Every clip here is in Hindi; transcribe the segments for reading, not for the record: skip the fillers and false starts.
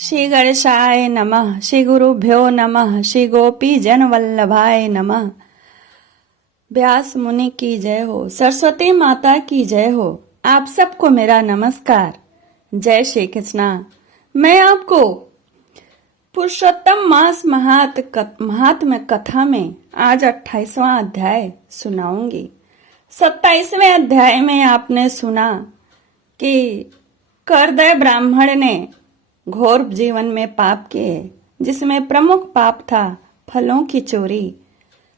श्री गणेशाय नमः। श्री गुरुभ्यो नमः। श्री गोपी जन वल्लभाय नमः। व्यास मुनि की जय हो। सरस्वती माता की जय हो। आप सबको मेरा नमस्कार। जय श्री कृष्णा। मैं आपको पुरुषोत्तम मास महात्म्य कथा में आज 28वां अध्याय सुनाऊंगी। 27वें अध्याय में आपने सुना कि करदय ब्राह्मण ने घोर जीवन में पाप किए, जिसमें प्रमुख पाप था फलों की चोरी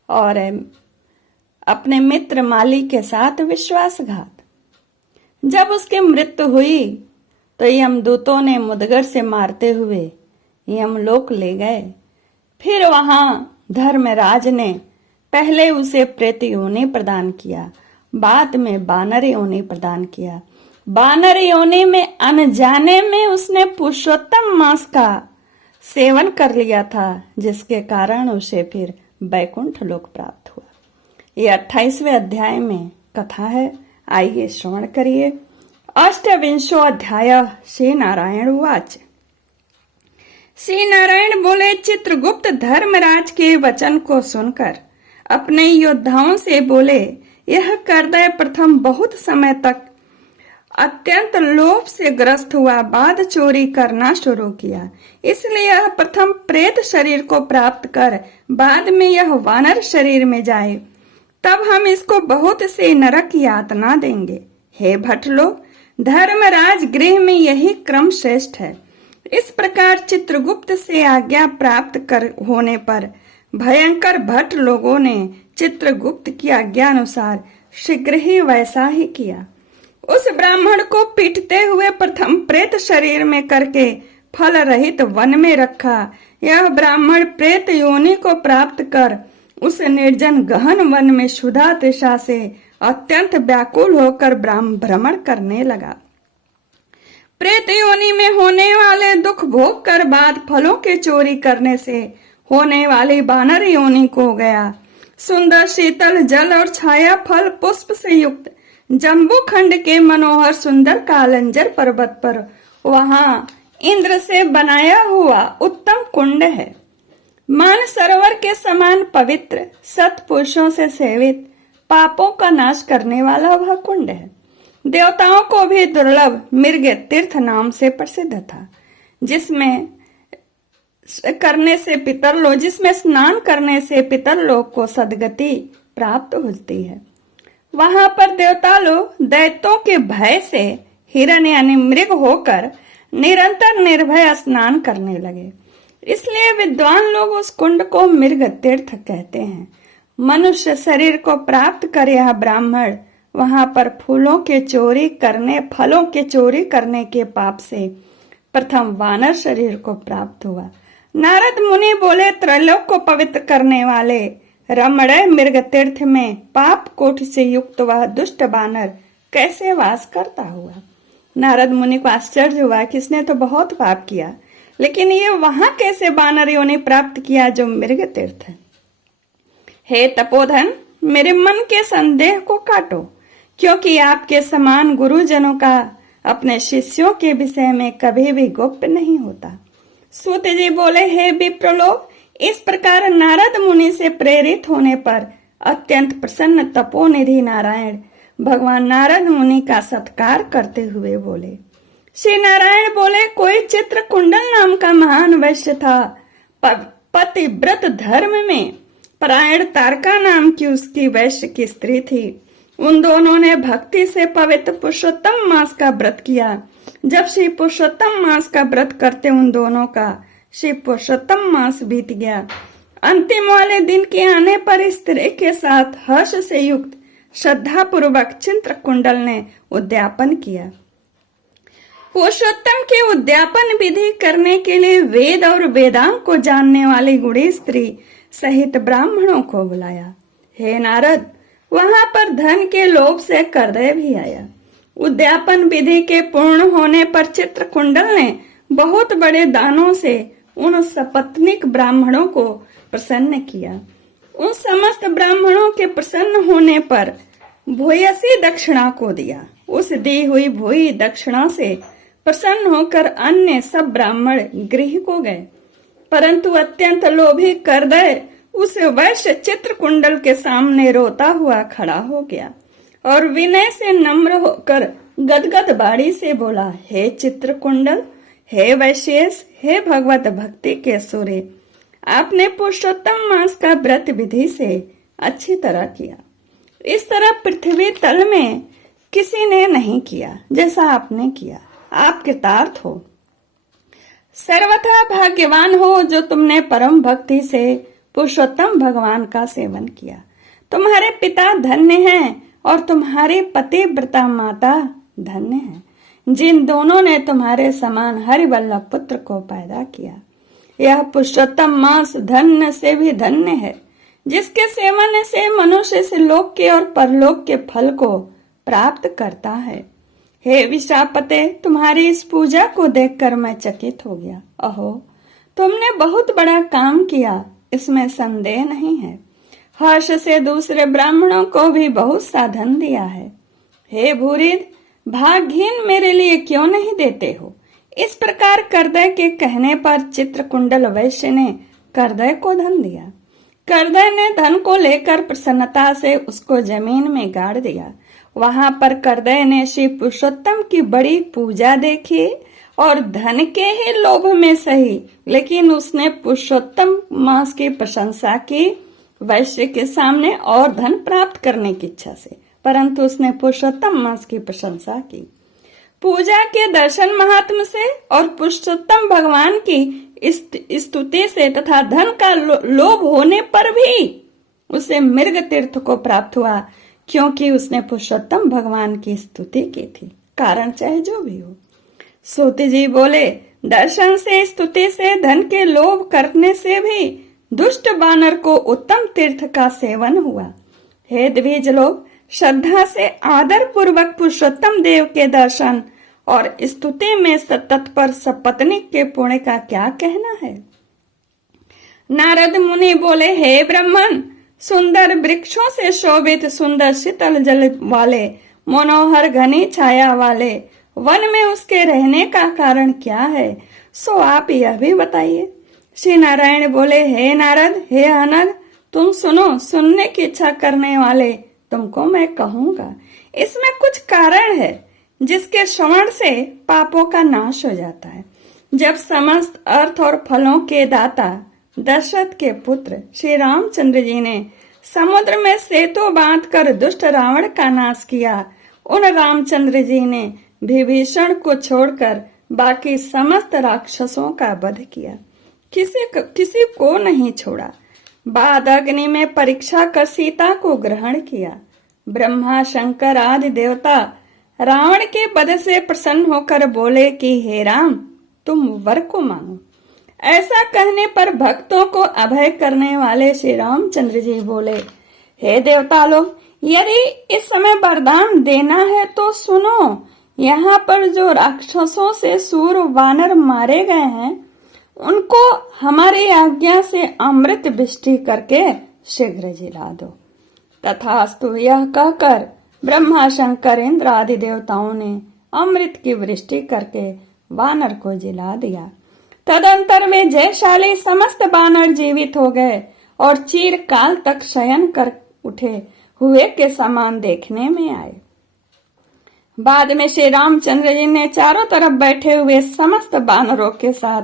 और अपने मित्र माली के साथ विश्वासघात। जब उसकी मृत्यु हुई तो यमदूतों ने मुदगर से मारते हुए यमलोक ले गए। फिर वहां धर्मराज ने पहले उसे प्रेत योनि प्रदान किया, बाद में बानर योनि प्रदान किया। बानर योनि में अनजाने में उसने पुरुषोत्तम मास का सेवन कर लिया था, जिसके कारण उसे फिर बैकुंठ लोक प्राप्त हुआ। ये 28वें अध्याय में कथा है। आइए श्रवण करिए। अष्टविंशो अध्याय। श्री नारायण उवाच। श्री नारायण बोले, चित्रगुप्त धर्मराज के वचन को सुनकर अपने योद्धाओं से बोले, यह करदय प्रथम बहुत समय तक अत्यंत लोभ से ग्रस्त हुआ, बाद चोरी करना शुरू किया। इसलिए यह प्रथम प्रेत शरीर को प्राप्त कर बाद में यह वानर शरीर में जाए, तब हम इसको बहुत से नरक यातना देंगे। हे भट लोग, धर्मराज गृह में यही क्रम श्रेष्ठ है। इस प्रकार चित्रगुप्त से आज्ञा प्राप्त कर होने पर भयंकर भट लोगों ने चित्रगुप्त की आज्ञा अनुसार शीघ्र ही वैसा ही किया। उस ब्राह्मण को पीटते हुए प्रथम प्रेत शरीर में करके फल रहित वन में रखा। यह ब्राह्मण प्रेत योनि को प्राप्त कर उस निर्जन गहन वन में क्षुधा तृषा से अत्यंत व्याकुल होकर भ्रमण करने लगा। प्रेत योनि में होने वाले दुख भोग कर बाद फलों के चोरी करने से होने वाली बानर योनि को गया। सुंदर शीतल जल और छाया फल पुष्प से युक्त जम्बू खंड के मनोहर सुंदर कालंजर पर्वत पर वहां इंद्र से बनाया हुआ उत्तम कुंड है। मान सरोवर के समान पवित्र, सत्पुरुषों से सेवित, पापों का नाश करने वाला वह कुंड है। देवताओं को भी दुर्लभ मृग तीर्थ नाम से प्रसिद्ध था, जिसमें स्नान करने से पितरलोक को सदगति प्राप्त होती है। वहां पर देवता लोग दैत्यों के भय से हिरण यानी मृग होकर निरंतर निर्भय स्नान करने लगे। इसलिए विद्वान लोग उस कुंड को मृग तीर्थ कहते हैं। मनुष्य शरीर को प्राप्त कर यह ब्राह्मण वहां पर फलों के चोरी करने के पाप से प्रथम वानर शरीर को प्राप्त हुआ। नारद मुनि बोले, त्रैलोक को पवित्र करने वाले रमणय मृग तीर्थ में पाप कोटि से युक्त वह दुष्ट बानर कैसे वास करता हुआ। नारद मुनि को आश्चर्य हुआ कि इसने तो बहुत पाप किया, लेकिन ये वहां कैसे बानर योनि प्राप्त किया जो मृग तीर्थ है। हे तपोधन, मेरे मन के संदेह को काटो, क्योंकि आपके समान गुरुजनों का अपने शिष्यों के विषय में कभी भी गोप्य नहीं होता। सूत जी बोले, हे विप्रलोक, इस प्रकार नारद मुनि से प्रेरित होने पर अत्यंत प्रसन्न तपोनिधि नारायण भगवान नारद मुनि का सत्कार करते हुए बोले। श्री नारायण बोले, कोई चित्रकुंडल नाम का महान वैश्य था। पतिव्रत धर्म में परायण तारका नाम की उसकी वैश्य की स्त्री थी। उन दोनों ने भक्ति से पवित्र पुरुषोत्तम मास का व्रत किया। जब श्री पुरुषोत्तम मास का व्रत करते उन दोनों का श्री पुरुषोत्तम मास बीत गया। अंतिम वाले दिन के आने पर स्त्री के साथ हर्ष से युक्त श्रद्धा पूर्वक चित्रकुंडल ने उद्यापन किया। पुरुषोत्तम के उद्यापन विधि करने के लिए वेद और वेदांग को जानने वाली गुणी स्त्री सहित ब्राह्मणों को बुलाया। हे नारद, वहां पर धन के लोभ से करदय भी आया। उद्यापन विधि के पूर्ण होने पर चित्रकुंडल ने बहुत बड़े दानों से उन सपत्नीक ब्राह्मणों को प्रसन्न किया। उन समस्त ब्राह्मणों के प्रसन्न होने पर भूयसी दक्षिणा को दिया। उस दी हुई भूयी दक्षिणा से प्रसन्न होकर अन्य सब ब्राह्मण गृह को गए, परंतु अत्यंत लोभी करदय उस वैश्य चित्रकुंडल के सामने रोता हुआ खड़ा हो गया और विनय से नम्र होकर गदगद बाड़ी से बोला, हे चित्रकुंडल, हे वैश्येश, हे भगवत भक्ति के सूर्य, आपने पुरुषोत्तम मास का व्रत विधि से अच्छी तरह किया। इस तरह पृथ्वी तल में किसी ने नहीं किया जैसा आपने किया। आप कृतार्थ हो, सर्वथा भाग्यवान हो जो तुमने परम भक्ति से पुरुषोत्तम भगवान का सेवन किया। तुम्हारे पिता धन्य हैं और तुम्हारी पतिव्रता माता धन्य है, जिन दोनों ने तुम्हारे समान हरिवल्लभ पुत्र को पैदा किया। यह पुरुषोत्तम मास धन्य से भी धन्य है, जिसके सेवन से मनुष्य से लोक के और परलोक के फल को प्राप्त करता है। हे विशापते, तुम्हारी इस पूजा को देखकर मैं चकित हो गया। अहो, तुमने बहुत बड़ा काम किया, इसमें संदेह नहीं है। हर्ष से दूसरे ब्राह्मणों को भी बहुत सा धन दिया है। हे भूरिद, भाग्यहीन मेरे लिए क्यों नहीं देते हो? इस प्रकार करदय के कहने पर चित्रकुंडल वैश्य ने करदय को धन दिया। करदय ने धन को लेकर प्रसन्नता से उसको जमीन में गाड़ दिया। वहां पर करदय ने श्री पुरुषोत्तम की बड़ी पूजा देखी और धन के ही लोभ में सही, लेकिन उसने पुरुषोत्तम मास की प्रशंसा की वैश्य के सामने और धन प्राप्त करने की इच्छा से, परंतु उसने पुरुषोत्तम मास की प्रशंसा की। पूजा के दर्शन महात्म से और पुरुषोत्तम भगवान की स्तुति से तथा धन का लोभ होने पर भी उसे मृग तीर्थ को प्राप्त हुआ, क्योंकि उसने पुरुषोत्तम भगवान की स्तुति की थी, कारण चाहे जो भी हो। सूत जी बोले, दर्शन से, स्तुति से, धन के लोभ करने से भी दुष्ट बानर को उत्तम तीर्थ का सेवन हुआ। हे द्विज लोग, श्रद्धा से आदर पूर्वक पुरुषोत्तम देव के दर्शन और स्तुति में तत्पर सपत्नीक के पुण्य का क्या कहना है? नारद मुनि बोले, हे ब्राह्मण, सुंदर वृक्षों से शोभित, सुंदर शीतल जल वाले, मनोहर घनी छाया वाले वन में उसके रहने का कारण क्या है, सो आप यह भी बताइए। श्री नारायण बोले, हे नारद, हे अनग, तुम सुनो, सुनने की इच्छा करने वाले, तुमको मैं कहूंगा। इसमें कुछ कारण है जिसके श्रवण से पापों का नाश हो जाता है। जब समस्त अर्थ और फलों के दाता दशरथ के पुत्र श्री रामचंद्र जी ने समुद्र में सेतु बांधकर दुष्ट रावण का नाश किया, उन रामचंद्र जी ने विभीषण को छोड़कर बाकी समस्त राक्षसों का वध किया, किसी को नहीं छोड़ा। बाद अग्नि में परीक्षा कर सीता को ग्रहण किया। ब्रह्मा शंकर आदि देवता रावण के वध से प्रसन्न होकर बोले कि हे राम, तुम वर को मांगो। ऐसा कहने पर भक्तों को अभय करने वाले श्री रामचंद्र जी बोले, हे देवता लोग, यदि इस समय वरदान देना है तो सुनो। यहाँ पर जो राक्षसों से सूर वानर मारे गए हैं, उनको हमारी आज्ञा से अमृत वृष्टि करके शीघ्र जिला दो। तथास्तु यह कहकर ब्रह्मा शंकर इंद्र आदि देवताओं ने अमृत की वृष्टि करके वानर को जिला दिया। तदंतर वे जयशाली समस्त वानर जीवित हो गए और चिरकाल तक शयन कर उठे हुए के समान देखने में आए। बाद में श्री रामचंद्र जी ने चारों तरफ बैठे हुए समस्त वानरों के साथ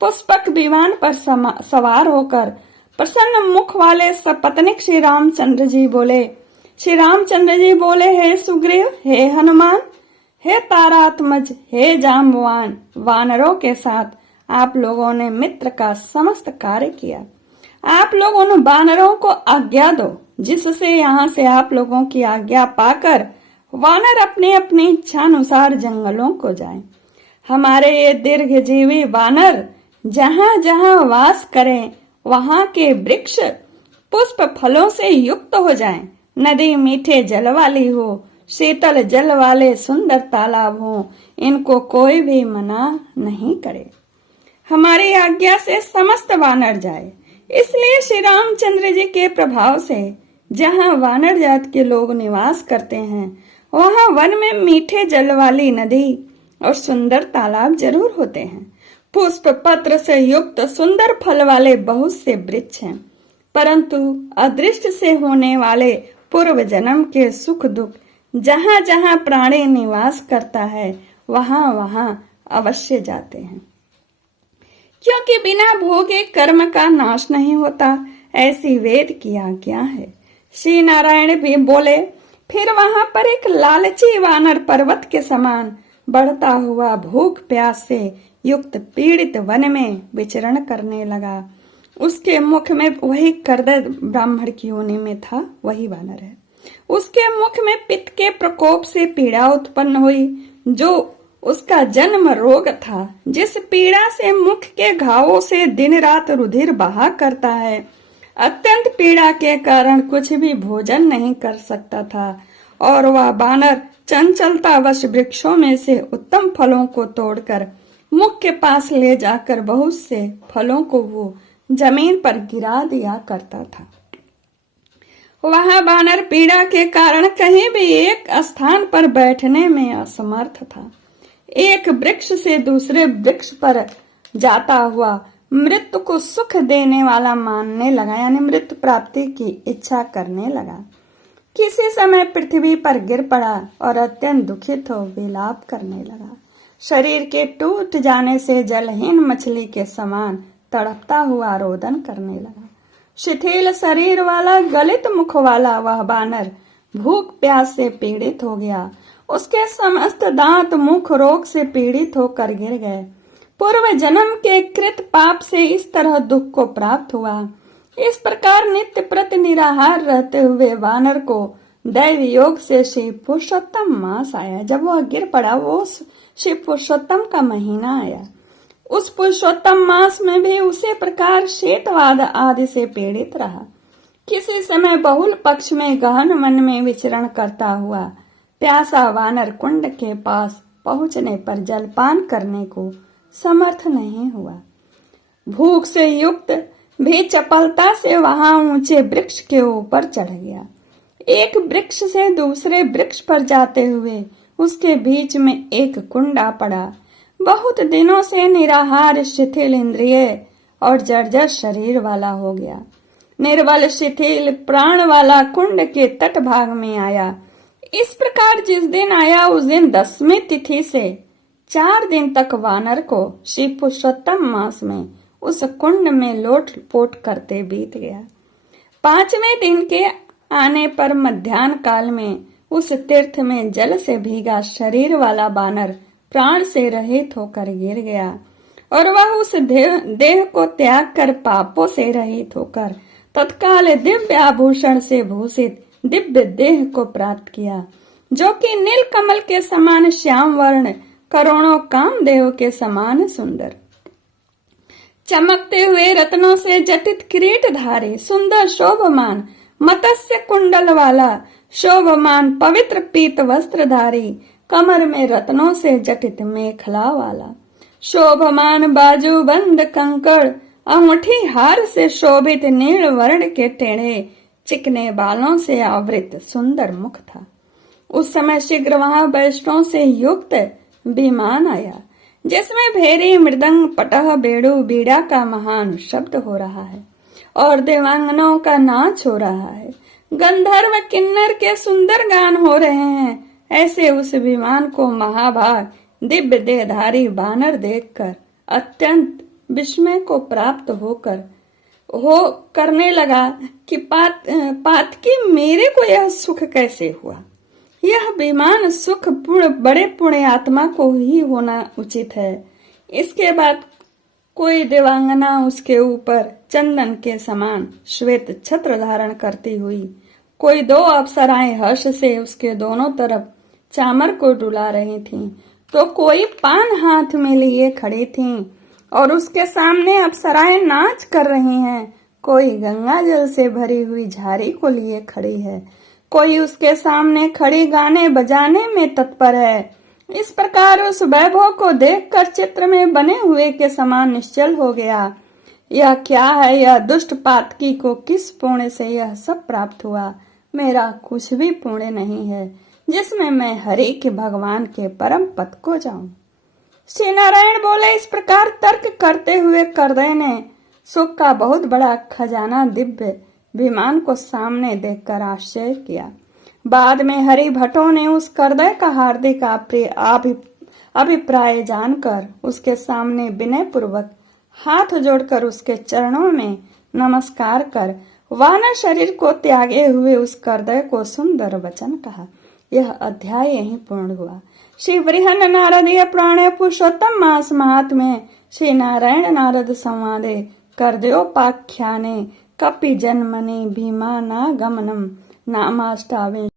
पुष्पक विमान पर सवार होकर प्रसन्न मुख वाले सपत्नीक श्री रामचंद्र जी बोले, हे सुग्रीव, हे हनुमान, हे तारात्मज, हे जाम्बवान, वानरों के साथ आप लोगों ने मित्र का समस्त कार्य किया। आप लोग उन वानरों को आज्ञा दो, जिससे यहाँ से आप लोगों की आज्ञा पाकर वानर अपनी अपनी इच्छा अनुसार जंगलों को जाएं। हमारे ये दीर्घजीवी वानर जहाँ जहाँ वास करें, वहाँ के वृक्ष पुष्प फलों से युक्त हो जाएं। नदी मीठे जल वाली हो, शीतल जल वाले सुंदर तालाब हो, इनको कोई भी मना नहीं करे। हमारी आज्ञा से समस्त वानर जाए। इसलिए श्री रामचंद्र जी के प्रभाव से जहाँ वानर जात के लोग निवास करते हैं, वहाँ वन में मीठे जल वाली नदी और सुंदर तालाब जरूर होते हैं। पुष्प पत्र से युक्त सुंदर फल वाले बहुत से वृक्ष हैं, परंतु अदृष्ट से होने वाले पूर्व जन्म के सुख दुख जहां जहां प्राणी निवास करता है वहां वहां अवश्य जाते हैं, क्योंकि बिना भोगे कर्म का नाश नहीं होता, ऐसी वेद की आज्ञा है। श्री नारायण भी बोले, फिर वहां पर एक लालची वानर पर्वत के समान बढ़ता हुआ भूख प्यास से युक्त पीड़ित वन में विचरण करने लगा। उसके मुख में वही करदर ब्राह्मण की योनि में था, वही वानर है। उसके मुख में पित्त के प्रकोप से पीड़ा उत्पन्न हुई, जो उसका जन्म रोग था, जिस पीड़ा से मुख के घावों से दिन रात रुधिर बहा करता है। अत्यंत पीड़ा के कारण कुछ भी भोजन नहीं कर सकता था, और वह बानर चंचलतावश वृक्षों में से उत्तम फलों को तोड़कर मुख के पास ले जाकर बहुत से फलों को वो जमीन पर गिरा दिया करता था। वह बानर पीड़ा के कारण कहीं भी एक स्थान पर बैठने में असमर्थ था। एक वृक्ष से दूसरे वृक्ष पर जाता हुआ मृत्यु को सुख देने वाला मानने लगा, यानी मृत्यु प्राप्ति की इच्छा करने लगा। किसी समय पृथ्वी पर गिर पड़ा और अत्यंत दुखित हो विलाप करने लगा। शरीर के टूट जाने से जलहीन मछली के समान तड़पता हुआ रोदन करने लगा। शिथिल शरीर वाला गलित मुख वाला वह बानर भूख प्यास से पीड़ित हो गया। उसके समस्त दांत मुख रोग से पीड़ित होकर गिर गए। पूर्व जन्म के कृत पाप से इस तरह दुख को प्राप्त हुआ। इस प्रकार नित्य प्रति निराहार रहते हुए वानर को दैव योग से श्री पुरुषोत्तम मास आया। जब वह गिर पड़ा, वो श्री पुरुषोत्तम का महीना आया। उस पुरुषोत्तम मास में भी उसी प्रकार शेतवाद आदि से पीड़ित रहा। किसी समय बहुल पक्ष में गहन मन में विचरण करता हुआ प्यासा वानर कुंड के पास पहुंचने पर जलपान करने को समर्थ नहीं हुआ। भूख से युक्त भी चपलता से वहां ऊंचे वृक्ष के ऊपर चढ़ गया। एक वृक्ष से दूसरे वृक्ष पर जाते हुए उसके बीच में एक कुंड आ पड़ा। बहुत दिनों से निराहार शिथिल इंद्रिय और जर्जर शरीर वाला हो गया। निर्बल शिथिल प्राण वाला कुंड के तट भाग में आया। इस प्रकार जिस दिन आया उस दिन 10वीं तिथि से 4 दिन तक वानर को श्री पुरुषोत्तम मास में उस कुंड में लोट पोट करते बीत गया। 5वें दिन के आने पर मध्याह्न काल में उस तीर्थ में जल से भीगा शरीर वाला बानर प्राण से रहित होकर गिर गया, और वह उस देह को त्याग कर पापों से रहित होकर तत्काल दिव्य आभूषण से भूषित दिव्य देह को प्राप्त किया, जो कि नील कमल के समान श्याम वर्ण, करोड़ों कामदेव के समान सुंदर, चमकते हुए रत्नों से जटित किरीटधारी, सुंदर शोभमान मत्स्य कुंडल वाला, शोभमान पवित्र पीत वस्त्रधारी, कमर में रत्नों से जटित मेखला वाला, शोभमान बाजूबंद कंकड़, अंगूठी हार से शोभित नील वर्ण के टेढ़े चिकने बालों से आवृत सुंदर मुख था। उस समय शीघ्र वहां वैष्णव से युक्त विमान आया, जिसमें भेरी मृदंग पटह बेड़ू बीड़ा का महान शब्द हो रहा है और देवांगनों का नाच हो रहा है। गंधर्व किन्नर के सुंदर गान हो रहे हैं। ऐसे उस विमान को महाभाग दिव्य देहधारी बानर देखकर अत्यंत विस्मय को प्राप्त हो करने लगा कि पातकी मेरे को यह सुख कैसे हुआ। यह विमान सुख बड़े पुण्य आत्मा को ही होना उचित है। इसके बाद कोई देवांगना उसके ऊपर चंदन के समान श्वेत छत्र धारण करती हुई, कोई 2 अप्सराएं हर्ष से उसके दोनों तरफ चामर को डुला रही थीं, तो कोई पान हाथ में लिए खड़ी थीं और उसके सामने अप्सराएं नाच कर रही हैं। कोई गंगा जल से भरी हुई झाड़ी को लिए खड़ी है, कोई उसके सामने खड़ी गाने बजाने में तत्पर है। इस प्रकार उस वैभव को देखकर चित्र में बने हुए के समान निश्चल हो गया। यह क्या है? यह दुष्ट पातकी को किस पुण्य से यह सब प्राप्त हुआ? मेरा कुछ भी पुण्य नहीं है जिसमें मैं हरि के भगवान के परम पद को जाऊं। श्री नारायण बोले, इस प्रकार तर्क करते हुए करदय ने सुख का बहुत बड़ा खजाना दिव्य विमान को सामने देखकर आश्चर्य किया। बाद में हरि भट्टों ने उस करदय का हार्दिक अभिप्राय जानकर उसके सामने विनय पूर्वक हाथ जोड़कर उसके चरणों में नमस्कार कर वानर शरीर को त्यागे हुए उस करदय को सुंदर वचन कहा। यह अध्याय यहीं पूर्ण हुआ। श्री बृहन नारदीय पुराणे पुरुषोत्तम मास महात्म्ये श्री नारायण नारद संवादे करदयोपाख्याने कपि जन्मनि भीमानागमनम नामाष्टाविंशतिः।